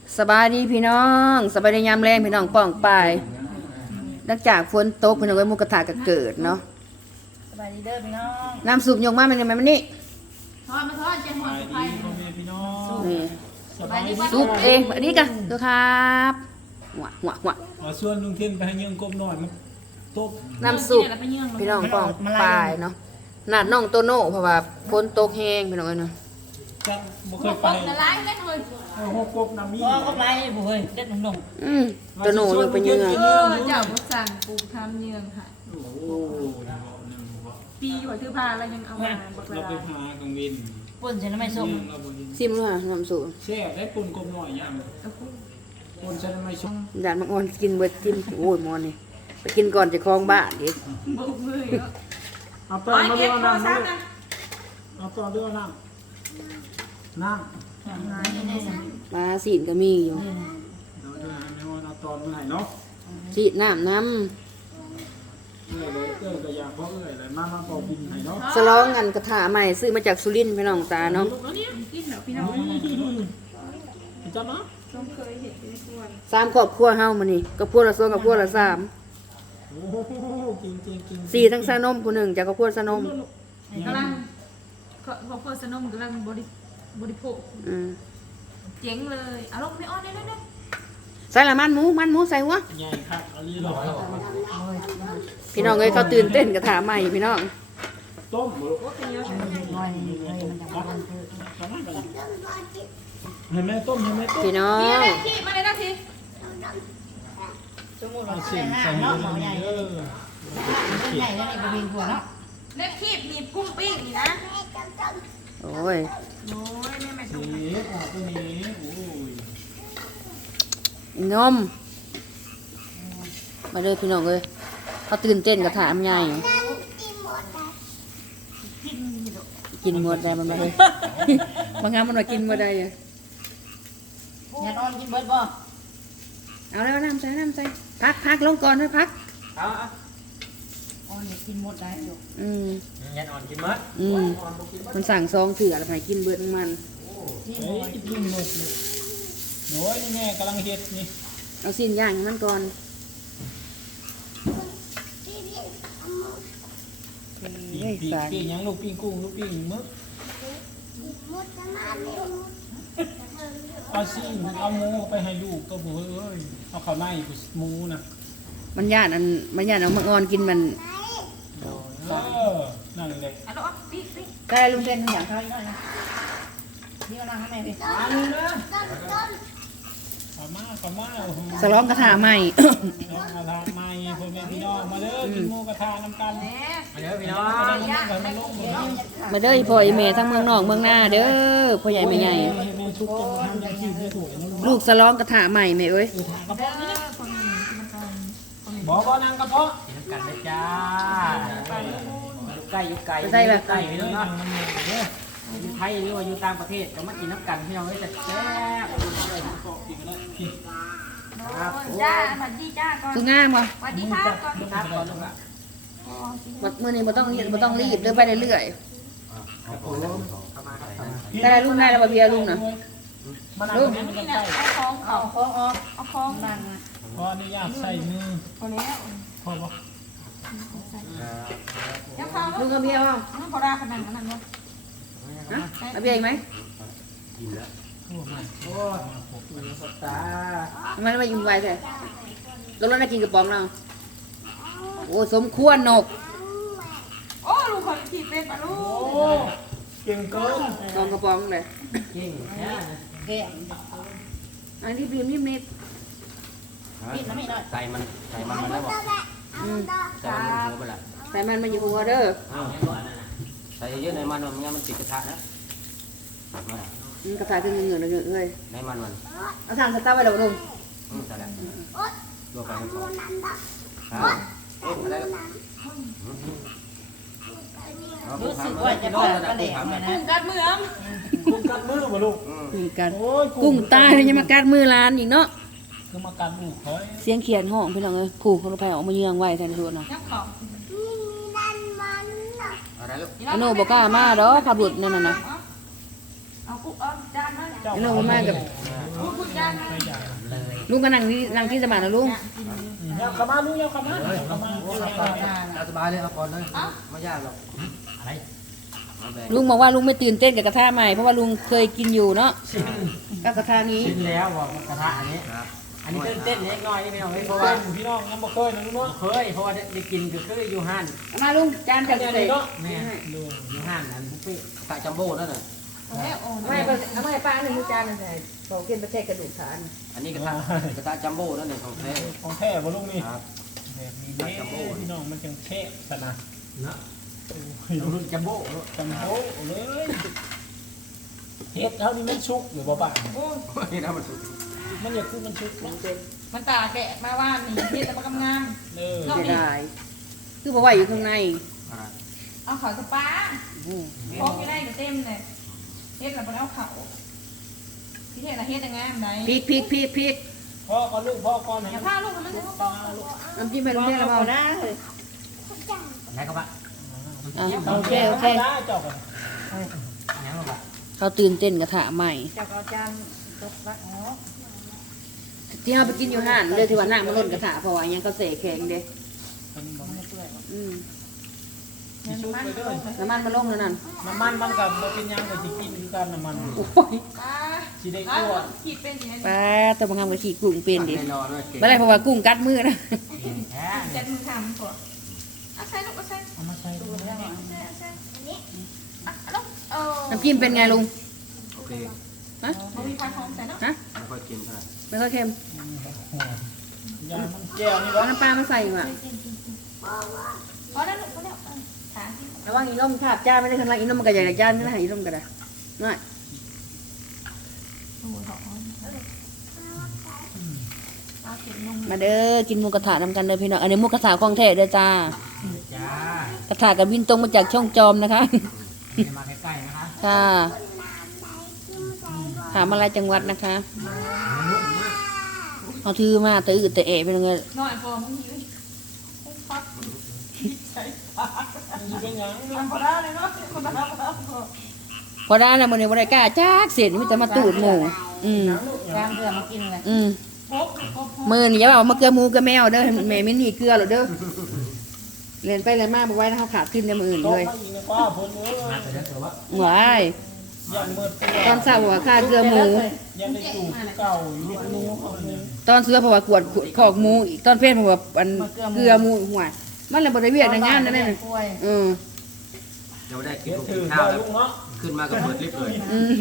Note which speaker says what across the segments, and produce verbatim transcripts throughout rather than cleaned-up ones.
Speaker 1: สบายดีพี่น้องสบายดียามแรงพี่น้องป้องปายหลังจากฝนตกพี่น้องไว้หมุกกระทะก็เกิดเนาะ
Speaker 2: สบายดีเด้อพี่น้อง
Speaker 1: น้ำซุปยกมาเป็นยังไงมันนี่
Speaker 2: ทอดมาทอดเจนหมดไฟ
Speaker 1: นี่
Speaker 2: สบายดี
Speaker 1: ซุปเองอันนี้กันดูครับหัวหัวหัว
Speaker 3: เอาส่วนลุงเทียนไปให้เยื่องกบหน่อยมันตบ
Speaker 1: น้ำซุปพี่น้องป้องปายเนาะนาดน้องโตโน่เพราะว่าฝนตกแห้งพี่น้องเอ้ยเนาะ
Speaker 3: จังบ่เค
Speaker 2: ห
Speaker 3: ย
Speaker 2: ก
Speaker 3: ไป
Speaker 2: ละลายเล่นเลย
Speaker 3: เอาหกกบน้ำมี
Speaker 2: พ่อก็ไปบุ้ยเด็ดหนุ่ม
Speaker 1: อืมโตโน่ยังไปเยือน
Speaker 4: เออเจ้าบุสั่งปลูกทำเนืองค่ะ
Speaker 3: โอ้โห
Speaker 4: ปีกว่าคือพาแล้วยังเอามาบัก
Speaker 3: เรา
Speaker 4: ลา
Speaker 3: ไปหากังวิน
Speaker 2: ๆป่นเสร็จแล้วไม่ส้ม
Speaker 3: เราบ่เห็น
Speaker 1: ซิมด้วยน้ำซุป
Speaker 3: แช่ได้ปุ่นกบหน่อยยังปุ่นฉันไม่ชอบ
Speaker 1: ด่านมังอ่อนกินเบิดกินโอ้ยมอนี่ไปกินก่อนจะคลองบ้านดิ
Speaker 4: บุกมือ
Speaker 3: เอาตอนมาดูน้ำมาดูเอาตอนดูน้ำน้ำ
Speaker 1: ปลาสีนก็มีอยู่
Speaker 3: เดี๋ยวเดี๋ยวให้แม่ว่าเอาตอนเมื่อไหร่เนาะ
Speaker 1: สีนน้ำน้
Speaker 3: เอ้ยเลยเอ้ยก็อยากเพราะเอ้ยเลยมามาบอกบินให้เนาะ
Speaker 1: ำสลองกันกระถาใหม่ซื้อมาจากสุรินทร์พี่น้องตาเนาะ
Speaker 4: แล้วเนี่ยกินแล้วพี่น้อง
Speaker 3: จ้าเนาะ
Speaker 4: ต้องเคยเห็นเป็นส่วน
Speaker 1: สามครอบครัวเฮามานี่กับครัวละสองกับครัวละสาม
Speaker 3: โอ้โหจริงจริงจริง
Speaker 1: สี่ทั้งสานมผู้หนึ่งจากกับครัวสานม
Speaker 4: กำลังก็พอเพื่อสนมกำลังบริบริโภค
Speaker 1: อืม
Speaker 4: เจ๋งเลยอารมณ์ไม่อ่อนเลยเลย
Speaker 1: ใส่ละมันหมูมันหมูใส่หัว
Speaker 3: ใหญ่ครับเอาลีหลอด
Speaker 1: พี่น้องเอ้ยเขาตื่นเต้นกระถาใหม่พี่น้อง
Speaker 3: ต้มบ่ลูก
Speaker 2: น้อยเลยมันจะมันคือ
Speaker 3: เห็นไหมต้มเห็นไหมต้ม
Speaker 1: พี่น้อ
Speaker 4: นี่
Speaker 1: ง
Speaker 4: เลยที่มาเลยนะที
Speaker 2: สมมุติ
Speaker 3: เอา
Speaker 2: ว่า
Speaker 3: เส้น
Speaker 2: ห้า
Speaker 3: ใส่
Speaker 2: เนาะห
Speaker 3: เนาะ
Speaker 2: มอใหญ่
Speaker 3: เออ
Speaker 2: ใหญ่แล้วนี่ก็บินหัวเนาะ
Speaker 4: เล็กคีบหนีบกุ้งปิ้งนี่นะ
Speaker 1: โอ้ย
Speaker 4: โอ้ยแม่ไม่
Speaker 3: สี
Speaker 4: ถูก
Speaker 3: ออกตัวนี้โอ้ย
Speaker 1: นมมาเลยพี่น้องเอ้ยเขาตื่นเต้นกระถาใหญ่กินหมดได้มันมาเลย บางงานมันมากินหมดได้อะ
Speaker 2: อย่านอนกินเบิดบ่
Speaker 1: เอาแล้วน้ำใส่น้ำใส่พักพักลงก่อนนะพัก
Speaker 5: เอา
Speaker 2: อ๋ออย่ากินหมดได้อยู่
Speaker 1: อืม
Speaker 5: ยันอ่อนกินมั้ย
Speaker 1: อืมมันสั่งซองเถื่อแล้วไปกินเบิดทั้งมัน
Speaker 2: ที่
Speaker 3: เฮ้
Speaker 2: บ่
Speaker 3: ยกินหมดเลยโอ้ยนี่แม่กำลังเฮ็ดนี่
Speaker 1: เอาสิ้นย่างให้มันก่อน
Speaker 3: ปิ้งปิ้งปิ้งยังลูกปิ้งกุ้งลูกปิ้งมึกเอาซิ่งเอาหมูไปให้ลูกตัวผู้เอ้ยเอาข้าวในหมูน่ะ
Speaker 1: มันย่านอันมันย่านเอามังอ่อนกินมัน
Speaker 3: เออนั่นเลย
Speaker 4: อารมณ์ปิ้งปิ้ง
Speaker 1: ได้ลุงเต้นทุกอย่าง
Speaker 2: เขาอีกหน่อยนะนี่ก็นั่งให้แม่พี่
Speaker 3: อันนี้นะข้าวมาข้าวมาโอ้โห
Speaker 1: สลองกระถาใหม่
Speaker 3: น้องกระทะใหม่พ่อแม่พี่น้องมาเด้อกินหมูกระทะน้ำกัน
Speaker 4: แหม
Speaker 5: มาเด้อพี่น้อง
Speaker 3: มาเด้อมาลงมาลง
Speaker 1: มาเด้อพ่อไอแม่ทั้งเมืองนอกเมืองหน้าเด้อพ่อใหญ่แม่ใหญ่
Speaker 3: แม่ชุบจังทำยังคิวไม่ถูกนะ
Speaker 1: ลูกสลองกระถาใหม่แม่เอ้ย
Speaker 3: กระ
Speaker 4: เด้
Speaker 3: เพาะ
Speaker 4: อคนนี้มันก่อน
Speaker 3: บอกว่านางกระเพาะ
Speaker 5: กินกันเลยจ้าอยู่ใกล้อยู่ไกล
Speaker 1: ใส่แบบ
Speaker 5: ใกล้พี่น้อง
Speaker 3: นั่
Speaker 5: เนาะ
Speaker 3: งมันเนี่ย
Speaker 5: อยู่ไทยหรือว่าอยู่ต่างประเทศก็มากินน้ำกันพี่น้องเอ้ยแต่แซ่บครับ
Speaker 4: โอ้ยจ้าสวัสดีจ้าก่อน
Speaker 1: คืองามว่ะ
Speaker 4: สวัสดีครับก่อน
Speaker 5: ครับก่อนลูกอ่ะ
Speaker 1: บัดมื้อนี้บ่ต้องบ่ต้องรีบเด้อไปเรื่อย
Speaker 5: เข้ามาครับ
Speaker 1: ๆได้ลุงได้แล้วบ่เบียร์ลุงน่ะ
Speaker 3: มัน
Speaker 1: ลุง
Speaker 4: นี่นะเอาของ
Speaker 2: เอา
Speaker 4: เอา
Speaker 2: ของออก
Speaker 4: เอาของ
Speaker 2: นั่งนะ
Speaker 3: ขออนุญาตใส่มือ
Speaker 4: พอแล้ว
Speaker 3: พอปะ
Speaker 4: เดี๋ยวฟัง
Speaker 1: ลุงเอาเบียร์บ่
Speaker 4: พอได้ขนาดนั้นเนาะ
Speaker 1: ฮะเอาเบียร์อีกไหม
Speaker 3: โอ้ไม่
Speaker 5: โอ้ยสตา
Speaker 1: ทำไมไม่ยิงไวแท้ลงแล้วได้กินกระป๋องเราโอ้สมควรนก
Speaker 4: โอ้ลูกคนขี่เป็นปะลู
Speaker 3: โอ้
Speaker 4: ก
Speaker 3: เก่งเกิน
Speaker 1: สองกระป๋องเลย
Speaker 5: เก่งนะ
Speaker 2: แกะ
Speaker 1: อันนี้พิมพ์นิดนิด
Speaker 2: ปิดนะไม่หน่อย
Speaker 5: ใส่มันใส่มันมันได้บ่
Speaker 1: อืม
Speaker 5: ใส่มันหัวไปละ
Speaker 1: ใส่มันมาอยู่หัวเด้อ
Speaker 5: อ้าวใส่เยอะในมันมันงั้นมันติดกระทะนะมา
Speaker 1: อืมกระถาขึ้นเงินๆเลยเลย
Speaker 5: ในมันมัน
Speaker 1: เอาทางสตาร์ทไว้แล้วบ่ลุง
Speaker 5: อืมใส่แล้วลวกไปมันก่อนครับเอ๊ะอะไรก็
Speaker 2: รู้สึกว่าจะเปิดกระเด็นเลยนะ
Speaker 4: กุ้งกัดเมือง
Speaker 3: คุณกัดมือมาลูก
Speaker 1: นี่กัน
Speaker 3: โอ้ย
Speaker 1: กุ้งตายเลยยังมากัดมือร้านอีกเนาะ
Speaker 3: คือมากัดลูกเฮ้ย
Speaker 1: เสียงเขียนห้องพี่น้องเอ้ยผู้คนไปออกมาเยืองไว้แทนทุนเนาะ
Speaker 4: ยักษ์ของ
Speaker 5: อะไรลูก
Speaker 1: ไอ้โน่บ่กล้ามาดอกขับรถนั่นน่ะนะ
Speaker 4: เอากุ้งเอาจานนั่น
Speaker 3: เจ้า
Speaker 1: ไอ้โน่บ่มากับ
Speaker 4: กุ้งกุ้งย่าง
Speaker 3: ไม่ใหญ่
Speaker 1: ลุงก็นั่งนี่นั่งที่สมานนะลุง
Speaker 3: ยับเข้ามาลูกยับเข้ามาเข้ามา
Speaker 5: เอาสบายเลยเอาก่อนเลยไม่ยากหรอกอะไร
Speaker 1: ลุงบอกว่าลุงไม่ตื่นเต้นกับกระทะใหม่เพราะว่าลุงเคยกินอยู่เนาะก็กระทะนี้
Speaker 6: ชินแล้วบอกกระทะอันนี้
Speaker 5: ครับ
Speaker 6: อันนี้เต้นเล็กน้อยนี่ไม่เอาเพราะ
Speaker 3: เพื่
Speaker 6: ว่า
Speaker 3: อนพี่น้องยังบ่เคยนะลูกเนาะ
Speaker 6: เคยเพราะว่าได้กินก็คืออยู่ห้าน
Speaker 1: เอามาลุงจาน
Speaker 3: กั
Speaker 1: จั
Speaker 3: น
Speaker 1: ด
Speaker 3: เนี่ย
Speaker 1: ใส่
Speaker 3: เนาะ
Speaker 6: แม่
Speaker 3: ดู
Speaker 6: อยู่ห้านอันบุฟเฟ่
Speaker 5: ตาจัมโบ้นั่นน่ะ
Speaker 4: แล้วโอ้
Speaker 1: ไม่เอาเอาไม่ป้าหนึ่งจานหนึ่งใส่บอกกินประเทศกระดูกฐาน
Speaker 5: อันนี้กระทะกระทะจัมโบ้นั่นเองของแท้
Speaker 3: ของแท้บ่ลูกนี่
Speaker 5: ครับ
Speaker 3: แบบนี้เด้พี่น้องมันจังเชะสนะ
Speaker 6: เนาะรุ่นจัมโบ้
Speaker 3: จำโตเลยเฮ็ดเท่านี้มันชุกหรือบ่ป่ะ
Speaker 5: นี่นะมันสุด
Speaker 3: มันอยากคือมันชุกเนาะ
Speaker 4: มันตาแกะมาว่านี่เฮ็ดแล้วมันกำงาม
Speaker 3: เออ
Speaker 1: เสียดายคือบอกว่าอยู่ข้างใน
Speaker 5: อะไร
Speaker 4: เอาเขาสปา
Speaker 1: อืม
Speaker 4: พกอยู่ได้อยู่เต็มเลยเฮ็ดแล้วมันเอาเขาพี่เฮ็ดน่ะเฮ็ดยังไงอันใด
Speaker 1: พริกพริกพริกพริก
Speaker 3: พ่อก็ลูกพ่อก่อน
Speaker 4: อย่า
Speaker 3: นะ
Speaker 4: พาลูกมันจะต้อง
Speaker 1: น้ำจิ้มไปโรงเรียนแล้วเปล่า
Speaker 6: ไหนก็ว่า
Speaker 1: อ่ะโอเคโอเค
Speaker 3: ได้จบ
Speaker 6: ไหนก็ว่า
Speaker 1: เขาตื่นเต้นกระทะใหม่
Speaker 2: จะเอาจานตกไว้อ๋อ
Speaker 1: ที่เราไปกินอยู่ห้านเลยที่ว่านั่งมาล้นกระทะเพราะว่ายังเขาเสกแข็งเด้
Speaker 2: มันไม่เปื่อย
Speaker 1: อืม
Speaker 3: มีชุกไปด้วย
Speaker 1: น้ำมันมาลงแล้วนั่น
Speaker 3: น้ำมันมันกับบ่เป็นยังก็สิกินคือกันน้ำมัน
Speaker 1: โอ้ย
Speaker 4: ปลา
Speaker 3: สิได้
Speaker 4: ปลา
Speaker 3: ตัว
Speaker 4: ขีดเป็นอย่างนี้
Speaker 1: ป้าตัวบางคำกับขี่กุ้งเป็นดิ
Speaker 5: แน่นอนเลยเก่ง
Speaker 1: ไม่ได้เพราะว่ากุ้งกัดมือนะ
Speaker 6: แท้
Speaker 4: จัดมือทำก่อนเอาใส่ลูกเอาใส่
Speaker 3: เอามาใส่ดู
Speaker 4: เอาใส่เอาใส่อันนี้อ่ะลูกเออ
Speaker 1: น้ำจิ้มเป็นไงลุง
Speaker 5: โอเค
Speaker 1: ฮะ
Speaker 4: มันมีผักหอมใส่เนาะ
Speaker 1: ฮะ
Speaker 5: ไม่ค่อยกินเท่าไหร่
Speaker 1: ไม่ค่อยเค็ม
Speaker 3: ยามันแก้วนี่
Speaker 1: เอา
Speaker 3: วะ
Speaker 1: น้ำปลามาใส่มา
Speaker 4: พอแล้วลูกพอแล้วเออขาที่
Speaker 1: ระวังอีน้มขาบจ้าไม่ได้ขนาดอีน้มมันก็ใหญ่จากจ้าไม่ได้อีน้มก็ได้น้อย
Speaker 4: โอ้โหหอมเอาเก็บนม
Speaker 1: มาเด้อกินหมูกระทะนำกันเด้อพี่น้องอันนี้หมูกระทะของแท้เด้อจ้า
Speaker 6: จ้าก
Speaker 1: ระทะกับวินตรงมาจากช่องจอมนะคะ
Speaker 6: มาใกล้ๆนะคะ
Speaker 1: ค่ะถามอะไรจังหวัดนะคะเอาถือมาแต่อืดแต่เอะเป็นไง
Speaker 4: น้อยพอมึงหิวฟัก
Speaker 3: มันเป็นยัง
Speaker 4: มันพอได้เลยเนาะคนละพอแล้วพอ
Speaker 1: พอได้นะมันในวันกล้าจ้าเสร็จมันจะมาตูดหมูอืม
Speaker 2: จานเพื่อมากินเลย
Speaker 1: อืม
Speaker 4: พกพกพก
Speaker 1: มือนี่อย่าบอกมาเกลือหมูเกลือแมวเด้อแม่ไม่หนีเกลือหรอกเด้อเรียนไปเรียนมาบอกไว้นะเขาขาดขึ้นในมืออื่น
Speaker 3: โต
Speaker 1: เลย
Speaker 3: มาอีกนะว่าเพิ่นเอ้
Speaker 6: มาย แต่เดี๋ยวตัวว่า
Speaker 1: หวาย
Speaker 3: ยันเมื่อตัว
Speaker 1: ตอนเช้าบอกว่าค่าเกลือหมู
Speaker 3: ยันได้จูบเก่าอยู่ลูกนู้เขาเลย
Speaker 1: ตอนเสือเพราะว่ากวดขอกหมูอีกตอนเพศเพราะว่าอันเกลือหมูหัวมันเลยบริเวณในงานนั่นน่ะ
Speaker 2: กล้วย
Speaker 1: อืม
Speaker 5: ยังไม่ได้กิน
Speaker 3: เดี๋ยว
Speaker 5: กิ
Speaker 3: ถื
Speaker 5: น
Speaker 3: อ
Speaker 5: ข้าว
Speaker 3: ได้
Speaker 5: แล้ว
Speaker 3: ลูกเนาะ
Speaker 5: ขึ้นมาก็เปิดลิฟต์เลย
Speaker 1: อืม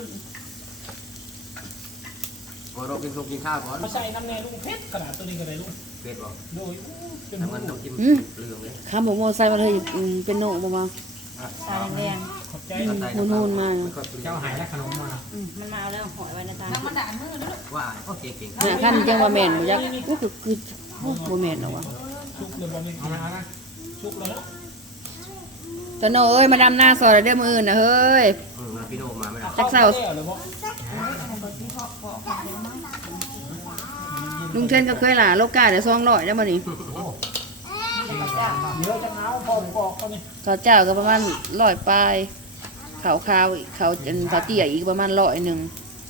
Speaker 5: พอเรากินข้าวกินข้าวก่อน
Speaker 3: มาใส่น้ำแน่ลุงเพชรขนาดตัวนี้ก็ได้ลุง
Speaker 5: เผ็ดบอก
Speaker 3: ดูเป็น
Speaker 5: แต่
Speaker 3: หู
Speaker 5: มันต้องกินเปลืองเลย
Speaker 1: ข้ามบอกมอไซค์มาเลยอืมเป็นโหนกมา
Speaker 2: ใส่แดง
Speaker 3: ขอบใจ
Speaker 1: มูนมูนมา
Speaker 5: ไม่ค่อยเปลือง
Speaker 6: เจ้าหายและขนมมา
Speaker 2: อืมมันมาเอาแล้วหอยไว้ในจาน
Speaker 4: น้ำมันด่านมือนะลูก
Speaker 5: ว่าโอเคเก่ง
Speaker 1: เนี่ยขั้นจังว่าแมนบ่ยักก็คือคือโอ้บ่แมนหรอวะ
Speaker 3: ชุกเลยบอลนี่
Speaker 6: เอาละเอาละ
Speaker 3: ชุกเลยเนาะ
Speaker 1: ตะโนเอ้ยมาดำหน้าซอยเด้อมืออื่นนะเฮ้ย
Speaker 5: อืมมาพี่โนมาไม่ได้
Speaker 1: จักเศร้า
Speaker 3: เลยบ่
Speaker 1: ลุงเทนก็เคยหล่าโลกาเดี๋ยวซองร้อยได้อบ่นี่
Speaker 3: เดี๋ยวจะหนาวพอผมบอกเขานี่
Speaker 1: ข้าวเจ้าก็ประมาณร้อยปลายข้าวขาวอีกข้าวอันข้าวเตี้ยอีกประมาณร้อยหนึ่ง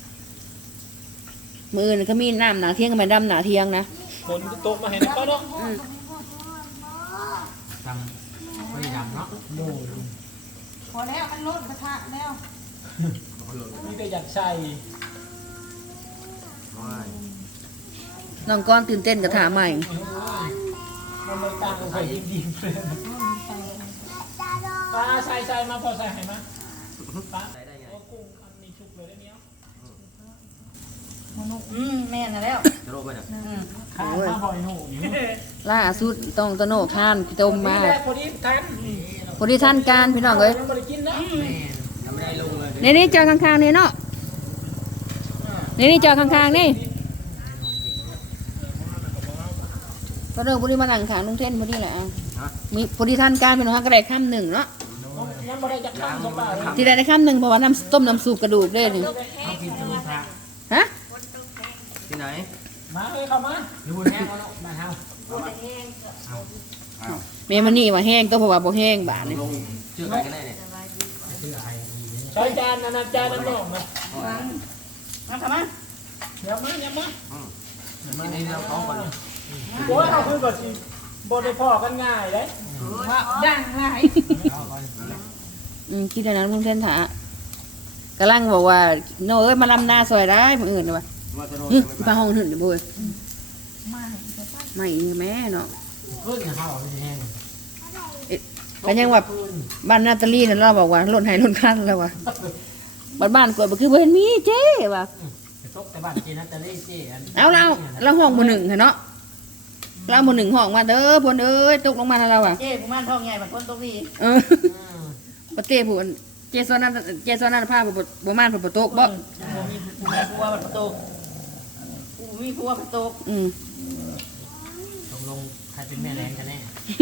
Speaker 1: มืออื่นเขามีน้ำหนาเที่ยงก็มาดำหนาเที่ยงนะ
Speaker 3: ฝนตกมาเห็นก็เนาะ
Speaker 1: อืม
Speaker 6: ทำไม่ดำเนาะ
Speaker 3: ดู
Speaker 4: พอแล้วมันลดกระทะแล้ว
Speaker 3: นี่ก็อยากใส่
Speaker 5: ว้าย
Speaker 1: น้องก้อนตื่นเต้นกับถาใหม่
Speaker 3: มันเลยต่างกันไปดีๆเลยปลาใส่ใส่มาพอใส่ให้มาปลา
Speaker 5: ใส่ได้ไง
Speaker 3: โอ้กุ้งอันนี้ชุกเลยได้เนี้ย
Speaker 2: อืมแม่น่ะแล้ว
Speaker 5: จะโรคไหมเนี่ย
Speaker 2: อืม
Speaker 3: ข้าวมาบ่อยหนูอยู่
Speaker 1: ล่าสุดต้องตะโนข้านต้มมา
Speaker 3: นี่แหละพอดีทัน
Speaker 1: พอดีท่านการพี่น้องเอ้ย
Speaker 3: ยังไม่ได้กินนะ
Speaker 5: ยังไม่ได้ลงเลย
Speaker 1: นี่นี่จอข้างๆนี่เนาะนี่นี่จอข้างๆนี่ก็เรื่องพอดีมาหลังขางลุงเท่นพอดีแหละอ่ะ
Speaker 5: ฮะ
Speaker 1: มีพอดีท่านการพี่น้องก็ได้ข้ามหนึ่งเนาะ
Speaker 3: ยังไม่ได้จะข้ามสบาย
Speaker 1: ที่ได้ได้ข้ามหนึ่งเพราะว่าน้ำต้มน้ำซุปกระดูกได้นี่
Speaker 6: เอากินตัวพระ
Speaker 1: ฮะ
Speaker 5: ที่ไหน
Speaker 3: มาเลยเข้ามา
Speaker 6: ดูแห้งเอาเนาะมาเฮา
Speaker 5: อ้าว
Speaker 1: เมมันนี่ว่าแห้งตัวเพราะว่าบ่แห้งบาดนี่
Speaker 5: ลงชื่อใครกันแน่เนี่ย
Speaker 6: ชื่ออะไรดีเนี่ย
Speaker 3: ใช้จานนั้นจานนั้นบอกมา
Speaker 2: มาทำไม
Speaker 3: อย่ามาอย่ามา
Speaker 5: อันนี้เราท้องก่อน
Speaker 3: โอ้ยเอาคือก่อนสิบ่ได้พอกันง่ายเด้
Speaker 4: ว่าดังหลาย
Speaker 6: เอาก่อน
Speaker 1: อืมคิดอย่างนั้นลุงเทนถากำลังบอกว่าโน้เอ้ยมาลำหน้าซอยได้มื้ออื่นน่ะว่า
Speaker 5: มาจะโดน
Speaker 1: อื้อสิพาห้องหึ่นเด้อบ่เอ้ย
Speaker 4: มาจะไป
Speaker 1: ไม่แม่เนาะ
Speaker 6: ขึ้นเขาไม่แห้ง
Speaker 1: ก็ยังว่าบ้านนาตาลีนั่นเราบอกว่าล้นให้ล้นคันแล้วว่าบ้านบ้านกวดบ่คือบ่เห็นมีเจ้ว่า
Speaker 6: จะตกแต่บ้านจีนนัตเตอรี่จีอัน
Speaker 1: เอาเราเราห้องบ่หนึ่งหั่นเนาะเราบ่หนึ่งห้องมาเด้อเพิ่นเอ้ยตกลงมาแล้วเราอ่ะ
Speaker 2: เจ๊ผู้มันท้องใหญ่บัดคนตกนี่
Speaker 1: เออบ่เต้ผู้อันเจซอนนั้นเจซอนนั้นพาบ่บ่มานเพิ่นบ่ตกบ่
Speaker 2: บ่มีผู้มีผัวบัดประตูผู้มีผัวประตู
Speaker 1: อืม
Speaker 6: ตกลงใครเป็นแม่แรงกันแน่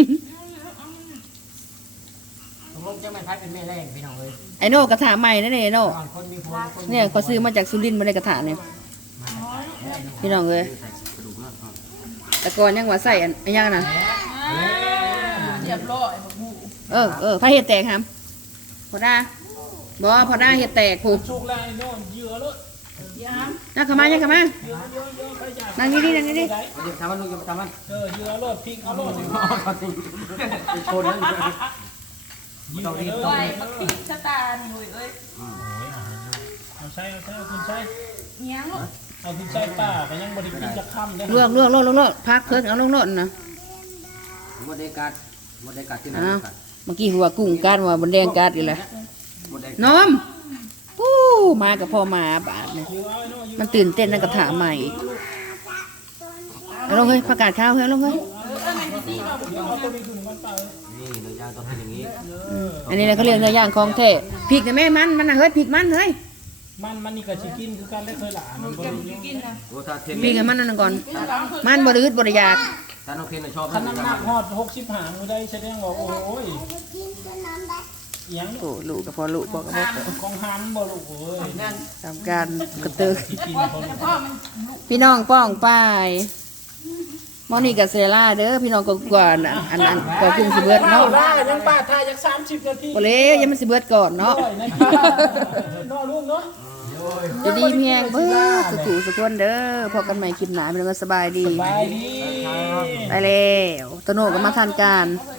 Speaker 6: ตกลงจะไม่ใครเป็นแม่แรงพี่น้องเลย
Speaker 1: ไอ้โน่กระถาใหม่นั่นเองไอ้โน่
Speaker 6: บางคนมีผัวบางคน
Speaker 1: เนี่ยก็ซื้อมาจากสุรินทร์บ่ได้กระถาเนี่ยพี่น้องเอ้ย
Speaker 5: กระดูกนะ
Speaker 1: แต่ก่อนยังว่าใส่อันอันยังน่ะ
Speaker 4: เรียบร้อยบักบู
Speaker 1: เออเออพาเฮ็ดแตกครับพอได้บ่พอได้เฮ็ดแตกผู้
Speaker 3: ชุกแล้วไอ้โน่นเหยื่อเลย
Speaker 2: ยาม
Speaker 1: นั่งเข้ามายังเข้ามา
Speaker 3: เหยื่อเยอะเยอะไปจ้ะ
Speaker 1: นั่งนี่ๆนั่งนี่
Speaker 3: ได้
Speaker 5: เอาดิทำมันลูกจะทำมัน
Speaker 3: เออเหยื่อโลดพริกเอาโลด
Speaker 5: ไปชนนั่น
Speaker 3: เหยื่อเลย
Speaker 4: ไว้บักปีชะตานี่เว้ยเอ้ย
Speaker 3: เอาใช้เอาใช้เอาคุณใช้
Speaker 4: เงี้ยงลูก
Speaker 3: เอาคุณใช้ป้าก็ยังบ่ได้กินจะค่ำได้
Speaker 1: ๆลวกลวกลวกลวกลวกพักเพิ่นเอาลงโน่นน่ะ
Speaker 5: หมดได้กัดหมดได้กัดที่ไหน
Speaker 1: อ้าวเมื่อกี้หัวกุ้งกัดว่าบนแดงกัดอีกแล้ว
Speaker 5: หมดได้
Speaker 1: น้อมปู้มากับพ่อมาบาดนี่
Speaker 3: เหยื่อเอาไอ้โน่เหยื่อ
Speaker 1: มันตื่นเต้นนั่นกระถาใหม่อีกเอาลงเฮ้ยประกาศข้าวเฮ้ยเอาลงเฮ้ย
Speaker 3: เอาตัวนี้ขึ้นมันเปล่า
Speaker 5: นี่เนื้อย่างต้องให้อย่างนี้
Speaker 1: อันนี้นะเขาเรียกเนื้อย่างของแท้พริกนะแม่มันมันน่ะเฮ้ยพริกมันเฮ้ย
Speaker 3: มันมันนี่ก็สิกินคือกันได้เคยหลานมันบ่รู้
Speaker 4: กินนะ
Speaker 5: โอ้ถ้าเทน
Speaker 1: พริกให้มันนั่นก่อนมันบ่ได้อึดบ่ได้อยาก
Speaker 5: ถ้าน้องเทนชอบ
Speaker 3: คันน้ำหนักฮอดหกสิบห้ามื้อใดแสดงว่าโอ้ยอิหยัง
Speaker 1: โอ้ลูกกับพ่อลูกพ่อกับพ่อ
Speaker 3: ของหันบ่ลูกเอ้ย
Speaker 2: นั่น
Speaker 1: ทำการกระเตึก
Speaker 3: สิกินบ่ลูก
Speaker 4: พ่อมัน
Speaker 1: พี่น้องป้องป้ายมอนี่กับเซล่าเด้อพี่น้องก็กวนอ่ะอันอันก็กุ้งสิเบิด
Speaker 3: เนาะ
Speaker 1: เนาะ
Speaker 3: ล่ายังป้าทายจักสามสิบนาที
Speaker 1: บ่เลยยังมันสิเบิดก่อนเนาะ
Speaker 3: ร้อยนาทีเนาะลูกเนาะ
Speaker 1: จะดีเพียงเบิดสุขุสุขวนเด้อพบกันใหม่คลิปหน้าพี่น้องก็สบายดี
Speaker 3: บายดี
Speaker 1: ไปแล้วตโนก็มาทันการ